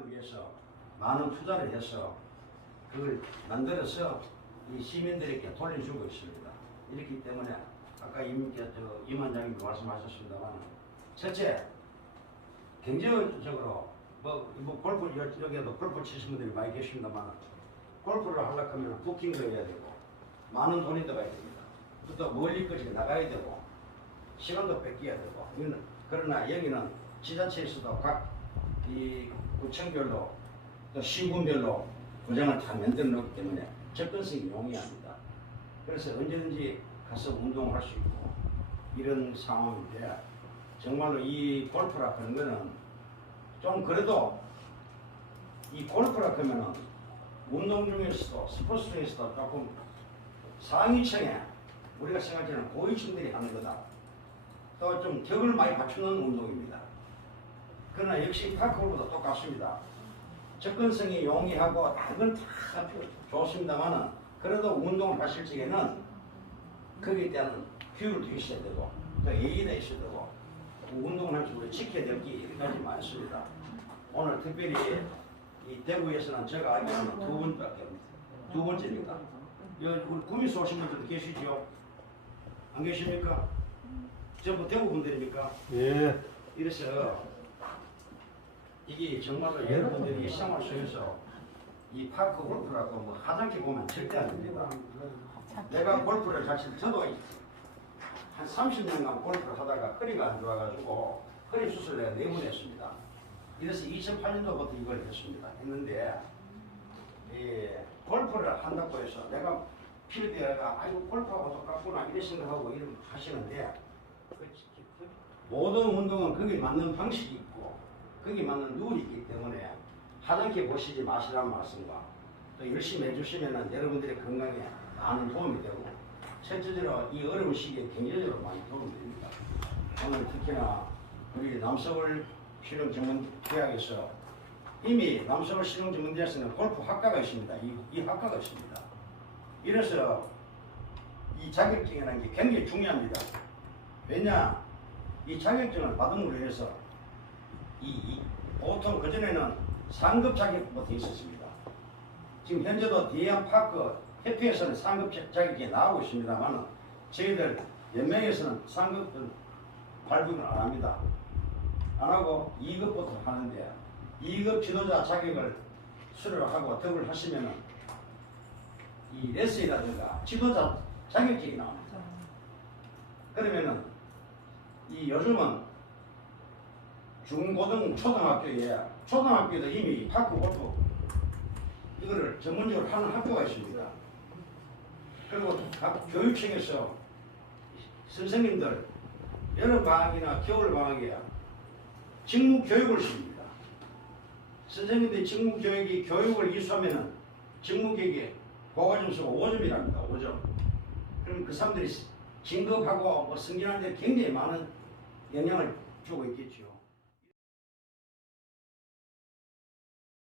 발전을 위해서 많은 투자를 해서 그걸 만들어서 이 시민들에게 돌려주고 있습니다. 이렇기 때문에 아까 임원장님도 말씀하셨습니다만 첫째 경제적으로 뭐, 뭐 골프 여- 여기에도 골프 치시는 분들이 많이 계십니다만 골프를 하려고 하면 부킹도 해야 되고 많은 돈이 들어가야 됩니다. 또 멀리까지 나가야 되고 시간도 뺏겨야 되고 그러나 여기는 지자체에서도 각이 구청별로 또 시군별로 구장을 다 만들어 놓기 때문에 접근성이 용이합니다. 그래서 언제든지 가서 운동할 수 있고 이런 상황인데 정말로 이 골프라 그런 거는 좀 그래도 이 골프라 그러면은 운동 중에서도 스포츠 중에서도 조금 상위층에 우리가 생각하는 고위층들이 하는 거다. 또 좀 격을 많이 갖추는 운동입니다. 그러나 역시 파크볼도 똑같습니다. 접근성이 용이하고 다른 다 좋습니다만은 그래도 운동을 하실 적에는 거기에 대한 규율도 있어야 되고 또 예의도 있어야 되고 운동을 하면서 우리 지켜야 될 게 여러 가지 많습니다. 오늘 특별히 이 대구에서는 제가 알기로는 두 분밖에 없- 두 번째입니다. 우리 구미소 오신 분들 계시죠? 안 계십니까? 전부 대구 분들입니까? 예. 이래서 이게 정말로 여러분들이 일생활 속에서 이 파크 골프라고 뭐 하장기 보면 절대 안 됩니다. 내가 골프를 사실 저도 한 30년간 골프를 하다가 허리가 안 좋아가지고 허리 수술을 내가 네번 했습니다. 이래서 2008년도부터 이걸 했습니다. 했는데 이 골프를 한다고 해서 내가 필드에가 아이고 골프하고 똑같구나 이런 생각하고 이런 하시는데 모든 운동은 거기에 맞는 방식이 거기에 맞는 룰이 있기 때문에 하찮게 보시지 마시라는 말씀과 또 열심히 해주시면 여러분들의 건강에 많은 도움이 되고 실질적으로 이 어려운 시기에 경제적으로 많이 도움이 됩니다. 오늘 특히나 우리 남서울 실용전문대학에서 이미 남서울 실용전문대학에서는 골프 학과가 있습니다. 이, 이 학과가 있습니다. 이래서 이 자격증이라는 게 굉장히 중요합니다. 왜냐? 이 자격증을 받음으로 해서 이, 이 보통 그전에는 상급 자격부터 있었습니다. 지금 현재도 디안파크 협회에서는 상급 자- 자격이 나오고 있습니다만 저희들 연맹에서는 상급은 발급을 안 합니다. 안 하고 2급부터 하는데 2급 지도자 자격을 수료하고 덕을 하시면은 이 레슨이라든가 지도자 자격증이 나옵니다. 그러면은 이 요즘은 중고등 초등학교에 초등학교도 이미 골프 이거를 전문적으로 하는 학교가 있습니다. 그리고 각 교육청에서 선생님들 여름 방학이나 겨울 방학에 직무 교육을 씁니다. 선생님들이 직무 교육이 교육을 이수하면은 직무 교육에 고과 점수가 5점이랍니다. 5점. 그럼 그 사람들이 진급하고 뭐 승진하는 데 굉장히 많은 영향을 주고 있겠죠.